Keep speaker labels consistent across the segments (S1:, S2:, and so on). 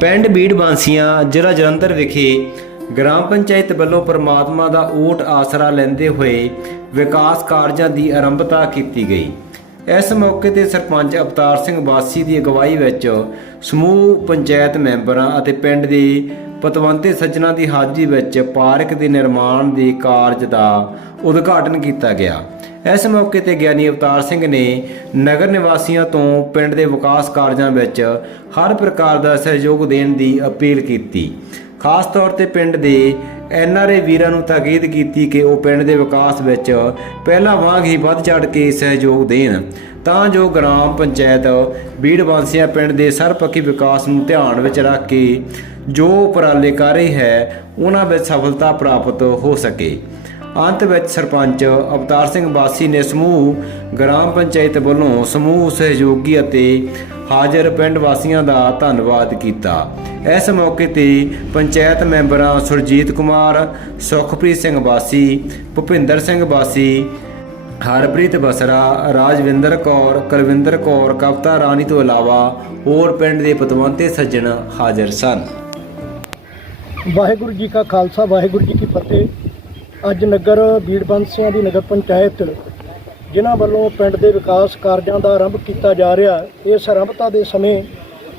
S1: ਪਿੰਡ ਬੀੜ ਬਾਂਸੀਆਂ ਜ਼ਿਲ੍ਹਾ ਜਲੰਧਰ ਵਿਖੇ ਗ੍ਰਾਮ ਪੰਚਾਇਤ ਵੱਲੋਂ ਪ੍ਰਮਾਤਮਾ ਦਾ ਓਟ ਆਸਰਾ ਲੈਂਦੇ ਹੋਏ ਵਿਕਾਸ ਕਾਰਜਾਂ ਦੀ ਆਰੰਭਤਾ ਕੀਤੀ ਗਈ। ਇਸ ਮੌਕੇ ਤੇ ਸਰਪੰਚ ਅਵਤਾਰ ਸਿੰਘ ਬਾਸੀ ਦੀ ਅਗਵਾਈ ਵਿੱਚ ਸਮੂਹ ਪੰਚਾਇਤ ਮੈਂਬਰਾਂ ਅਤੇ ਪਿੰਡ ਦੇ ਪਤਵੰਤੇ ਸੱਜਣਾ ਦੀ ਹਾਜ਼ਰੀ ਵਿੱਚ ਪਾਰਕ ਦੇ ਨਿਰਮਾਣ ਦੇ ਕਾਰਜ ਦਾ ਉਦਘਾਟਨ ਕੀਤਾ ਗਿਆ। ਇਸ ਮੌਕੇ ਤੇ ਗਿਆਨੀ ਅਵਤਾਰ ਸਿੰਘ ਨੇ ਨਗਰ ਨਿਵਾਸੀਆਂ ਤੋਂ ਪਿੰਡ ਦੇ ਵਿਕਾਸ ਕਾਰਜਾਂ ਵਿੱਚ ਹਰ ਪ੍ਰਕਾਰ ਦਾ ਸਹਿਯੋਗ ਦੇਣ ਦੀ ਅਪੀਲ ਕੀਤੀ। ਖਾਸ ਤੌਰ ਤੇ ਪਿੰਡ ਦੇ ਐਨਆਰਏ ਵੀਰਾਂ ਨੂੰ ਤਾਕੀਦ ਕੀਤੀ ਕਿ ਉਹ ਪਿੰਡ ਦੇ ਵਿਕਾਸ ਵਿੱਚ ਪਹਿਲਾਂ ਵਾਂਗ ਹੀ ਵੱਧ ਚੜ ਕੇ ਸਹਿਯੋਗ ਦੇਣ। ਤਾਂ ਜੋ ਗ੍ਰਾਮ ਪੰਚਾਇਤ ਬੀੜ ਬਾਂਸੀਆਂ ਪਿੰਡ ਦੇ ਸਰਪੱਖੀ ਵਿਕਾਸ ਨੂੰ ਧਿਆਨ ਵਿੱਚ ਰੱਖ ਕੇ ਜੋ ਉਪਰਾਲੇ ਕਰ ਰਹੀ ਹੈ, ਉਹਨਾਂ ਵਿੱਚ ਸਫਲਤਾ ਪ੍ਰਾਪਤ ਹੋ ਸਕੇ। ਅੰਤ ਵਿੱਚ ਸਰਪੰਚ ਅਵਤਾਰ ਸਿੰਘ ਬਾਸੀ ਨੇ ਸਮੂਹ, ਗ੍ਰਾਮ ਪੰਚਾਇਤ ਵੱਲੋਂ ਸਮੂਹ ਸਹਿਯੋਗੀ ਅਤੇ ਹਾਜ਼ਰ ਪਿੰਡ ਵਾਸੀਆਂ ਦਾ ਧੰਨਵਾਦ ਕੀਤਾ। ਇਸ ਮੌਕੇ ਤੇ ਪੰਚਾਇਤ ਮੈਂਬਰਾਂ ਸੁਰਜੀਤ ਕੁਮਾਰ, ਸੁਖਪ੍ਰੀਤ ਸਿੰਘ ਬਾਸੀ, ਭੁਪਿੰਦਰ ਸਿੰਘ ਬਾਸੀ, ਹਰਪ੍ਰੀਤ ਬਸਰਾ, ਰਾਜਵਿੰਦਰ ਕੌਰ ਕੁਲਵਿੰਦਰ ਕੌਰ, ਕਵਤਾ ਰਾਣੀ ਤੋਂ ਇਲਾਵਾ ਹੋਰ ਪਿੰਡ ਦੇ ਪਤਵੰਤੇ ਸੱਜਣ ਹਾਜ਼ਰ ਸਨ।
S2: ਵਾਹਿਗੁਰੂ ਜੀ ਕਾ ਖਾਲਸਾ, ਵਾਹਿਗੁਰੂ ਜੀ ਕੀ ਫਤਿਹ। ਅੱਜ ਨਗਰ ਬੀੜਬੰਸੀਆਂ ਦੀ ਨਗਰ ਪੰਚਾਇਤ, ਜਿਨ੍ਹਾਂ ਵੱਲੋਂ ਪਿੰਡ ਦੇ ਵਿਕਾਸ ਕਾਰਜਾਂ ਦਾ ਆਰੰਭ ਕੀਤਾ ਜਾ ਰਿਹਾ ਇਸ ਆਰੰਭਤਾ ਦੇ ਸਮੇਂ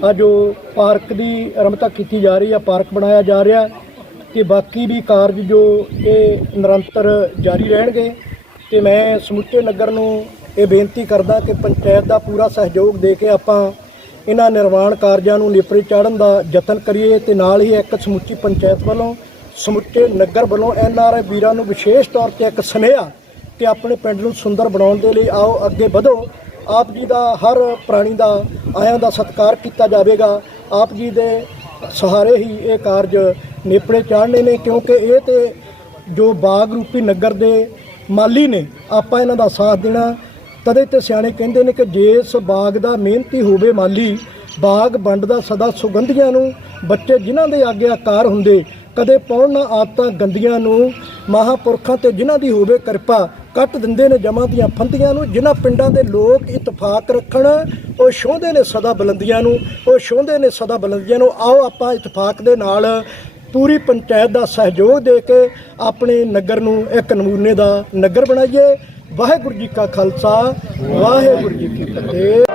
S2: ਅੱਜ ਉਹ ਪਾਰਕ ਦੀ ਆਰੰਭਤਾ ਕੀਤੀ ਜਾ ਰਹੀ ਹੈ, ਪਾਰਕ ਬਣਾਇਆ ਜਾ ਰਿਹਾ ਹੈ ਤੇ ਬਾਕੀ ਵੀ ਕਾਰਜ ਜੋ ਇਹ ਨਿਰੰਤਰ ਜਾਰੀ ਰਹਿਣਗੇ। ਤੇ ਮੈਂ ਸਮੁੱਚੇ ਨਗਰ ਨੂੰ ਇਹ ਬੇਨਤੀ ਕਰਦਾ ਕਿ ਪੰਚਾਇਤ ਦਾ ਪੂਰਾ ਸਹਿਯੋਗ ਦੇ ਕੇ ਆਪਾਂ ਇਹਨਾਂ ਨਿਰਮਾਣ ਕਾਰਜਾਂ ਨੂੰ ਨੇਪਰੇ ਚਾੜਨ ਦਾ ਯਤਨ ਕਰੀਏ ਤੇ ਨਾਲ ਹੀ ਇੱਕ ਸਮੁੱਚੀ ਪੰਚਾਇਤ ਵੱਲੋਂ ਸਮੁੱਚੇ ਨਗਰ ਵੱਲੋਂ ਐੱਨ ਆਰ ਆਈ ਵੀਰਾਂ ਨੂੰ ਵਿਸ਼ੇਸ਼ ਤੌਰ ਤੇ ਇੱਕ ਸੁਨੇਹਾ ਕਿ ਆਪਣੇ ਪਿੰਡ ਨੂੰ ਸੁੰਦਰ ਬਣਾਉਣ ਦੇ ਲਈ ਆਓ ਅੱਗੇ ਵਧੋ। ਆਪ ਜੀ ਦਾ ਹਰ ਪ੍ਰਾਣੀ ਦਾ, ਆਇਆਂ ਦਾ ਸਤਿਕਾਰ ਕੀਤਾ ਜਾਵੇਗਾ। ਆਪ ਜੀ ਦੇ ਸਹਾਰੇ ਹੀ ਇਹ ਕਾਰਜ ਨੇਪਰੇ ਚਾੜਨੇ ਨੇ, ਕਿਉਂਕਿ ਇਹ ਤੇ ਜੋ ਬਾਗ ਰੂਪੀ ਨਗਰ ਦੇ ਮਾਲੀ ਨੇ, ਆਪਾਂ ਇਹਨਾਂ ਦਾ ਸਾਥ ਦੇਣਾ। ਤਦੇ ਤੇ ਸਿਆਣੇ ਕਹਿੰਦੇ ਨੇ ਕਿ ਜੇ ਇਸ ਬਾਗ ਦਾ ਮਿਹਨਤੀ ਹੋਵੇ ਮਾਲੀ, ਬਾਗ ਵੰਡਦਾ ਸਦਾ ਸੁਗੰਧੀਆਂ ਨੂੰ। ਬੱਚੇ ਜਿਨ੍ਹਾਂ ਦੇ ਆਗਿਆਕਾਰ ਹੁੰਦੇ ਕਦੇ ਪਾਉਣ ਨਾ ਆਦਤਾਂ ਗੰਦੀਆਂ ਨੂੰ ਮਹਾਪੁਰਖਾਂ ਤੇ ਜਿਨ੍ਹਾਂ ਦੀ ਹੋਵੇ ਕਿਰਪਾ ਕੱਟ ਦਿੰਦੇ ਨੇ ਜਮਾਂ ਦੀਆਂ ਫੰਦੀਆਂ ਨੂੰ, ਜਿਨ੍ਹਾਂ ਪਿੰਡਾਂ ਦੇ ਲੋਕ ਇਤਫਾਕ ਰੱਖਣ। ਉਹ ਛੋਹਦੇ ਨੇ ਸਦਾ ਬੁਲੰਦੀਆਂ ਨੂੰ, ਉਹ ਛੋਹਦੇ ਨੇ ਸਦਾ ਬੁਲੰਦੀਆਂ ਨੂੰ। ਆਓ ਆਪਾਂ ਇਤਫਾਕ ਦੇ ਨਾਲ ਪੂਰੀ ਪੰਚਾਇਤ ਦਾ ਸਹਿਯੋਗ ਦੇ ਕੇ ਆਪਣੇ ਨਗਰ ਨੂੰ ਇੱਕ ਨਮੂਨੇ ਦਾ ਨਗਰ ਬਣਾਈਏ। ਵਾਹਿਗੁਰੂ ਜੀ ਕਾ ਖਾਲਸਾ, ਵਾਹਿਗੁਰੂ ਜੀ ਕੀ ਫਤਿਹ।